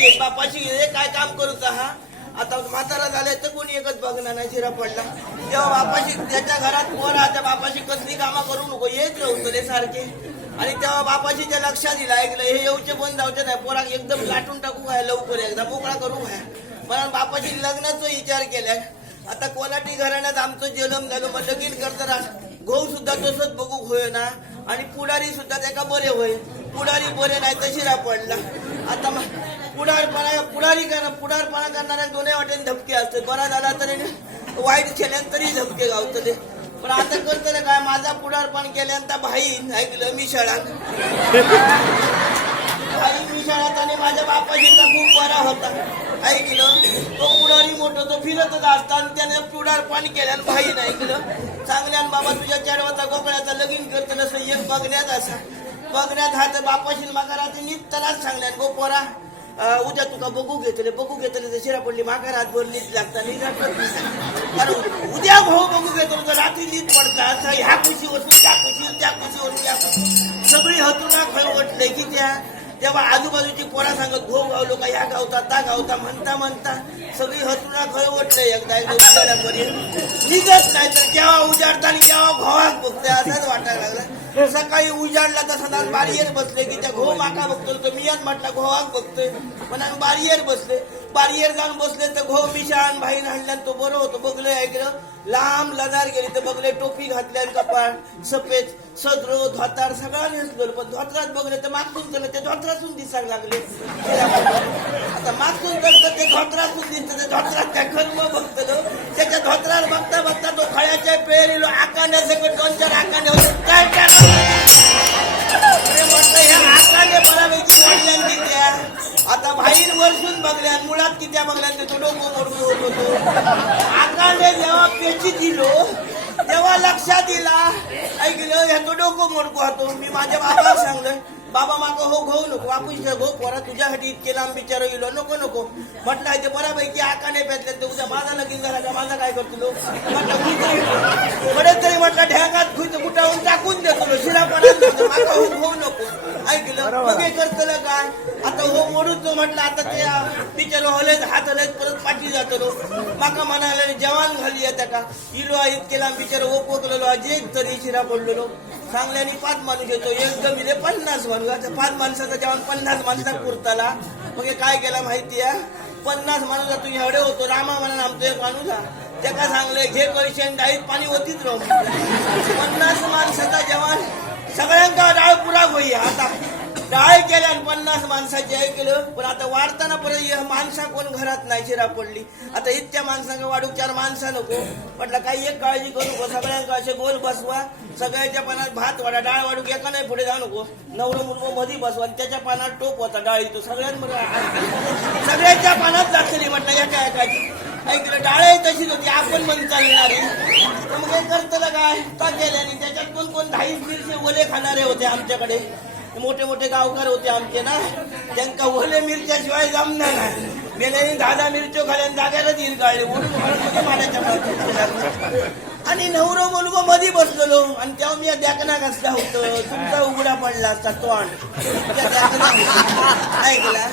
येईल बापाशी हे काय काम करूचा हा. आता म्हातारा झालाय तर कोणी एकच बघणार नाही शिरा पडला तेव्हा बापाशी त्याच्या घरात पोर त्या बापाशी कसली कामं करू नको हेच होतं सारखे. आणि तेव्हा बापाशी त्या लक्षात दिला ऐकलं हे येऊचे बंद जाऊचे नाही पोराक एकदम लाटून टाकू काय लवकर एकदा मोकळा करू काय. पण बापाशी लग्नाचा विचार केलाय. आता कोलाटी घराण्यात आमचं जन्म झालं मग लगीन करताना गहू सुद्धा तसंच बघू होय ना. आणि पुढारी सुद्धा त्याका बरे होय. पुढारी बरे नाही तर शिरा पडला. आता पुढारपणा करणाऱ्या दोन्ही वाटेने धपके असतात. बरा झाला तरी वाईट केल्यान तरी धपके गावतले. पण आता करतो काय माझा पुढारपण केल्यानंतर भाई ऐकलं मी शाळात आणि माझ्या बापाजीचा खूप बरा होता ऐकलं. तो पुढारी मोठं तो फिरतच असता आणि त्याने पुढारपण केल्यान भाई नाही ऐकलं चांगल्यान बाबा तुझ्या चेडवाचा गोकळ्याचा लगीन करत नसलं एक बघण्यात असा बघण्यात हा तर बापाशी मागा राहते निघतानाच सांगल्यान गो पोरा उद्या तुका बघू घेतले तर शिरा पडली मागा रात भर लीज लागता कारण उद्या भाऊ बघू घेतो तर रात्री लीज पडतात ह्या खुशीवर त्या खुशीवर त्या खुशीवर त्या खुशी सगळी हतुना खळ वाटले की तेव्हा आजूबाजूची पोरा सांगत घो गावलो का ह्या गावता त्या गावता म्हणता सगळी हतुना खळ वाटले एकदा उजाडापर्यंत निघत नाही तर केव्हा उजाडता आणि केव्हा घोवाक बघतोय असाच वाटायला लागला. सकाळी उजाडला तर सदा बारीयर बसले की त्या घो माका बघतो तर मी म्हटलं घोवाक बघतोय पण बारीयर बसले. बारीयर जाऊन बसले तर घो मिशान भाईन हाणल्यान तो बरं होतो बघलं ऐकलं. लांब लदार गेली तर बघले टोपी घातल्यान कपाळ सफेद सदरो धोतार सगळं नेसलो पण धोत्रात बघले तर मागून चल ते धोत्रातून दिसायला लागले. आता मागून तर ते धोत्रातून दिसत ते धोत्रात काय खर्म बघतो त्याच्या धोत्रात बघता तो खळ्याच्या पेरीलो आकाण्यासकट 2-4 आकाने होते काय म्हटलं ह्या आकाने बऱ्यापैकी वाढल्यान त्या आता भाईन वर्षून बघल्यान मुळात कित्या बघल्यान ते तो डोकं मोडून होत होतो. आकाने जेव्हा पेची दिलो तेव्हा लक्षात दिला ऐकलं ह्या तो डोकं मोडको होतो. मी माझ्या बाबाला सांगलं बाबा माका हो घेऊ नको वापस घो पोरा तुझ्यासाठी इतके लांब बिचार गेलो नको म्हटलं ते बऱ्यापैकी आकाने पेटले तर उद्या माझा लगीन झाला का माझा काय करतो म्हटलं बरेच तरी म्हटलं ढ्याकात कुठावून टाकून देतो शिरा पडत माका हो घेऊ नको ऐकलं मग हे करतलं काय आता हो मोडून तो म्हटलं आता त्या बिचार हलेच हात हलेच परत पाठी जातो माका म्हणाले जवान घाली येत्या का इलो इतके लांब बिचार हो पोचलेलो आज एक तरी शिरा पडलेलो चांगल्याने 5 माणूस येतो एकदम इले 50 माणूस 5 माणसाचा जेवण 50 माणसा पुरताला. मग काय केला माहितीये 50 माणूस तू एवढे होतो रामा म्हणून आमचा एक माणूस त्याका सांगले घे पैसे डाळीत पाणी होतीच राहू 50 माणसाचा जेवण सगळ्यांका डाळ पुरा होई. आता डाळ केल्या 50 माणसाची आहे केलं पण आता वाढताना परत माणसा कोण घरात नाही शिरा पडली. आता इतक्या माणसांना वाढू 4 माणसा नको म्हटलं काही एक काळजी करू नको सगळ्यांका असे गोल बसवा सगळ्याच्या पानात भात वाढा डाळ वाढू एका नाही पुढे जाऊ नको नवरं मुलगं मध्ये बसवा त्याच्या पानात टोप होता डाळी तो सगळ्यांच्या पानात दाखली म्हटलं एका एकाची ऐकलं डाळ तशीच होती आपण पण चालणारी. तर मग हे करतलं काय का केल्याने त्याच्यात कोण 10 मिरचे ओले खाणारे होते आमच्याकडे मोठे मोठे गावकार होते आमचे ना त्यांना ओले मिरच्याशिवाय जमणार नाही. गेल्याने 10 मिरच्या खाल्याने जाग्याला येईल काढले म्हणून मारायच्या आणि नवरो मुलगो मध्ये बसलेलो आणि तेव्हा मी देखना कसला होतं तुमचा उघडा पडला असता तोंड ऐकला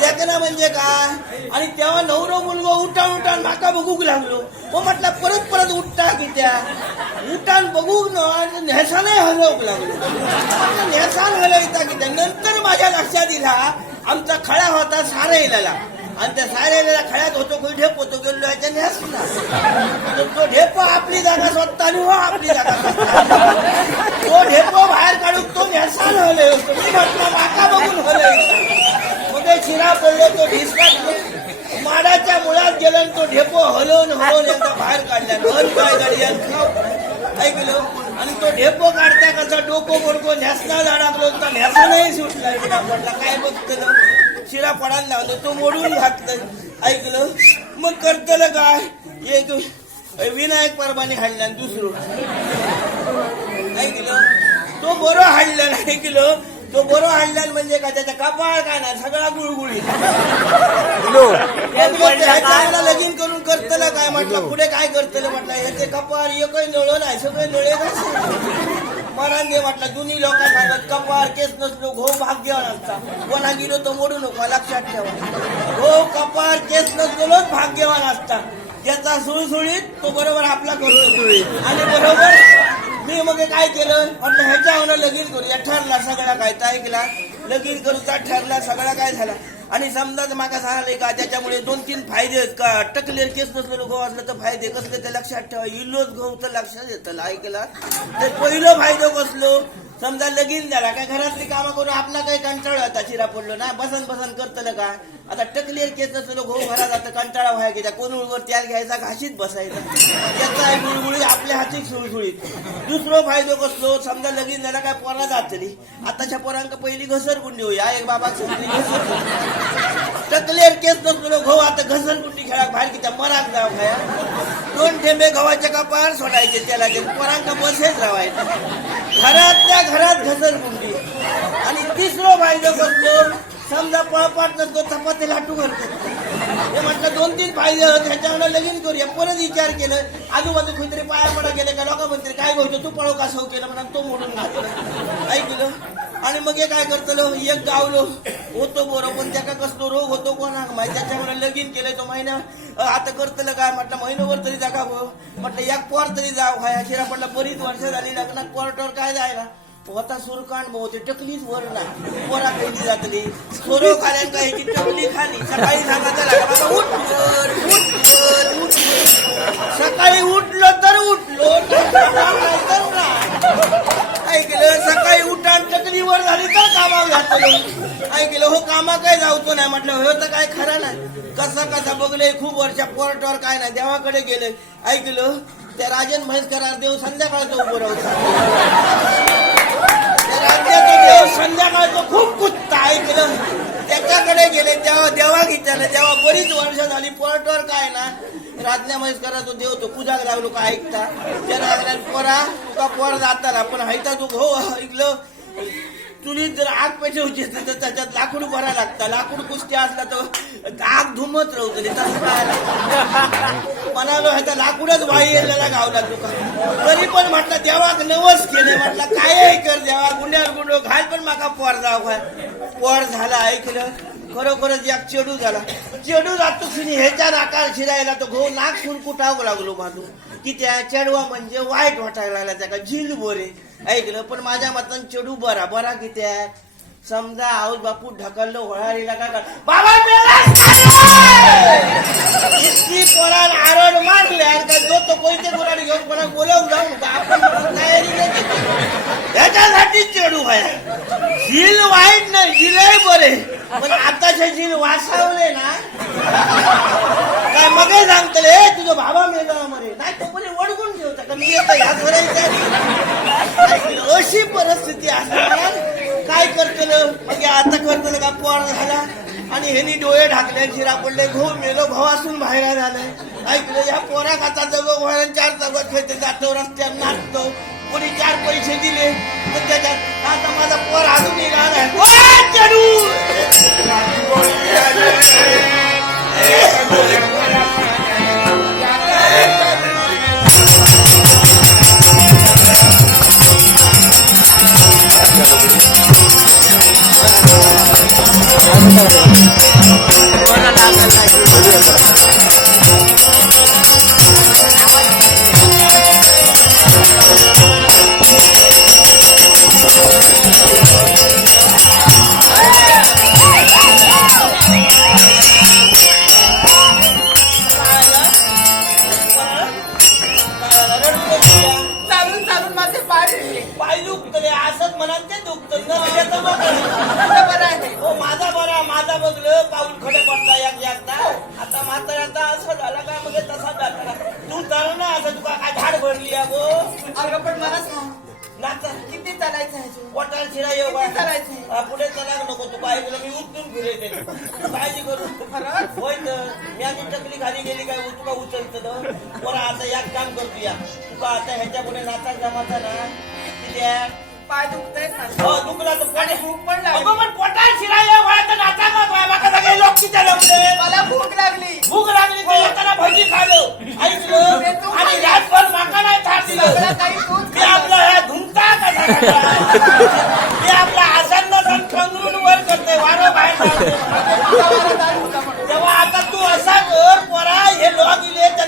देखना म्हणजे काय. आणि तेव्हा नवरो मुलगो उठान माका बघूक लागलो मग म्हटलं परत उठता की त्या उठान बघूक नेसाने हलवूक लागलो नेसान हलवता की त्या नंतर माझ्या लक्षात दिला आमचा खळा होता सारेला आणि त्या सारेला खळ्यात होतो कोणी ढेप होतो गेलो याच्या नेसला तो ढेप आपली जागा स्वतः हो आपली जागा तो ढेपो बाहेर काढून तो नेसान हले म्हटलं माका बघून हले मग शिरा पडलो तो ढिसकाट माडाच्या मुळात गेला तो ढेपो हलवून एकदा बाहेर काढल्या काय गाडी ऐकलो आणि तो ढेपो काढता कसा डोको बोडको नेसना झाडाकलो तर नेसा नाही सुटला म्हटलं काय बघतो शिरा पडायला लावलं तो मोडून घातलं ऐकलं. मग करतलं काय एक विनायक परबाने हाडला दुसरं ऐकलं तो बरो हाडला ऐकलं तो बरो हाडला म्हणजे काय त्याचा कपाळ काय नाही सगळा गुळगुळी चांगला लगीन करून करतलं काय म्हटलं पुढे काय करतलं म्हटलं याचे कपाळ एकही नळ नाही सगळे नळे मरण दे म्हटलं. जुनी लोक सांगत कपाळ केस नसलो घो भाग्यवान असता. कोणा गेलो तो मोडू नको, लक्षात ठेवा. घो कपाळ केस नसलोच भाग्यवान असता. त्याचा सुळसुळीत तो बरोबर आपला करतो. आणि बरोबर मी मग काय केलं म्हटलं ह्याच्यावर लगीन करूया. ठरला सगळा काय ऐकला, लगीन करूचा ठरला सगळा काय झाला. आणि समजा माका सांगायला का त्याच्यामुळे 2-3 फायदे आहेत का. टकलेर केस नसलेलो गहू असलं तर फायदे कसले ते लक्षात ठेवा. इल्लोच गहू तर लक्षात येतं ऐकला. तर पहिलं फायदो कसलो, समजा लगीन झाला काय घरातली कामं करून आपला काही कंटाळा होता, चिरा पडलो ना, बसन करतलं का. आता टकलेर केस नसलेलो गहू घरात जातं कंटाळा व्हाय की त्या कोणूळवर त्याल घ्यायचा घाशीत बसायचा. त्याचा गुळगुळीत आपल्या हाती सुळसुळीत. दुसरो फायदो कसलो, समजा लगीन झाला काय पोरा जातली. आताच्या पोरांक पहिली घसरगुंडी होया. एक बाबा टकलेर केस नसलेलो गहू आता घसरगुंडी खेळा बाहेर की त्या मराक जाव खाया. 2 ठेंबे गव्हाच्या कपार सोडायचे त्याला ते पोरांका बसेच रावायचं. घरातल्या घरात घसरगुंडी. आणि तिसरो फायदो कसलो, समजा पळपाट नसतो चपाती लाटू करतो. हे म्हटलं 2-3 फायदे ह्याच्यावर लगीन करूया. परत विचार केलं आजूबाजू कुठेतरी पाया पडा गेले का लोक म्हणते काय होतं तू पळव का सौ केलं म्हणा तो मोडून घातलं ऐकलं. आणि मग हे काय करतलो एक गावलो होतो बरोबर पण त्याका कसलो रोग होतो कोणाक माहिती. त्याच्यामुळे लगीन केलं तो महिना आता करतलं काय म्हटलं महिनोभर तरी जागा म्हटलं एक पोर तरी जाव खाया. शिरा पडला बरीच वर्ष झाली लग्नात पोरटोर काय जायला होता सुरकांड बहुते टकलीच वर ना पोरा खायची जातली. सोरो खाल्यान काय ती टकली खाली. सकाळी सांगायचं लागला उठ वर उठ. सकाळी उठलो तर उठलो तर ऐकलं. सकाळी उठान टकलीवर झाली तर कामावर घातलं ऐकलं. हो कामा काय जाऊतो नाही म्हटलं हो तर काय खरं नाही. कसा बघले खूप वर्षा पोरटोर काय नाही देवाकडे गेले ऐकलं. त्या राजन म्हैसकरार देव संध्याकाळचा उभं राहतो. राज्याचा देव संध्याकाळचं खूप कुत्ता ऐकलं. त्याच्याकडे गेले तेव्हा देवा घेतल्यानं तेव्हा बरीच वर्ष झाली पोरटोर काय ना राजण्या म्हैसकराचा देव तो पूजा लागलो का ऐकता. त्याला पोरा तुका पोर जाताना पण हायता तू हो ऐकलं. चुलीत जर आग पैसे होती तर त्याच्यात लाकूड भरा लागता. लाकूड कुस्ती असला तर आग धुमत राहतली म्हणालो ह्याचा लाकूडच वाई येलेला गावला तुका. तरी पण म्हटलं देवाक नवस केले म्हटलं काय कर देवा गुंड्यावर गुंडो घाल पण माका पोर जाव काय. पोर झाला ऐकलं. खरोखरच एक चेडू झाला. चेडू जातो ह्याच्या नाकार शिरायला तो घो नाक सुन कुटावं लागलो माझं की त्या चेडवा म्हणजे वाईट वाटायला लागला त्याका झील बोरे ऐकलं. पण माझ्या मतान चेडू बरा कित्या समजा आऊस बापू ढकललो होळारीला का बाबा इतकी पोरान आरड मारल्या का जो तो कोणते गुराडी घेऊन कोणा बोलवून जाऊ नका आपण तयारी नाही. ह्याच्यासाठी चेडू आहे. झील वाईट नाही झिलही बरे पण आताचे झील वासावले ना काय मग सांगतले तुझं बाबा मेला मरे नाही तो पण वडगून ठेवता का मी येतो ह्या करायचं. अशी परिस्थिती असणार काय करतलं मग आता करतलं का पोर झाला आणि ह्यानी डोळे ढाकले शिरा पडले घो मेलो भावासून बाहेर झालंय ऐकलं. ह्या पोरा खाता जगो घोड्या 4 चौघात खेळते जातो रस्त्यात नाचतो कोणी 4 पैसे दिले तर त्याच्यात आता माझा पोर अजून निघालाय. पाय दुखतले असंच म्हणा ते दुखत हो माझा बघलं पाऊल खडे पडला एकदा. आता म्हाताऱ्याचा असं झाला काय मग तसा झाला तू चाल ना असं तुका काय झाड भरली अगो. अगं पण मला नाचा किती चालायचं आहे पोटाला शिरा येऊ चालायचं पुढे चला नको तू काय तुला मी उचलून फिरते काळजी करू खरंच होय तर मी आधी टकली खाली गेली काय तुका उचलत बरं. आता एक काम करतो या तुका आता ह्याच्या पुढे नाचा जमाचा ना किती पाय दुखतायत ना. हो दुखला तर आणि भूक पण पोटाला शिरा येऊ नाचा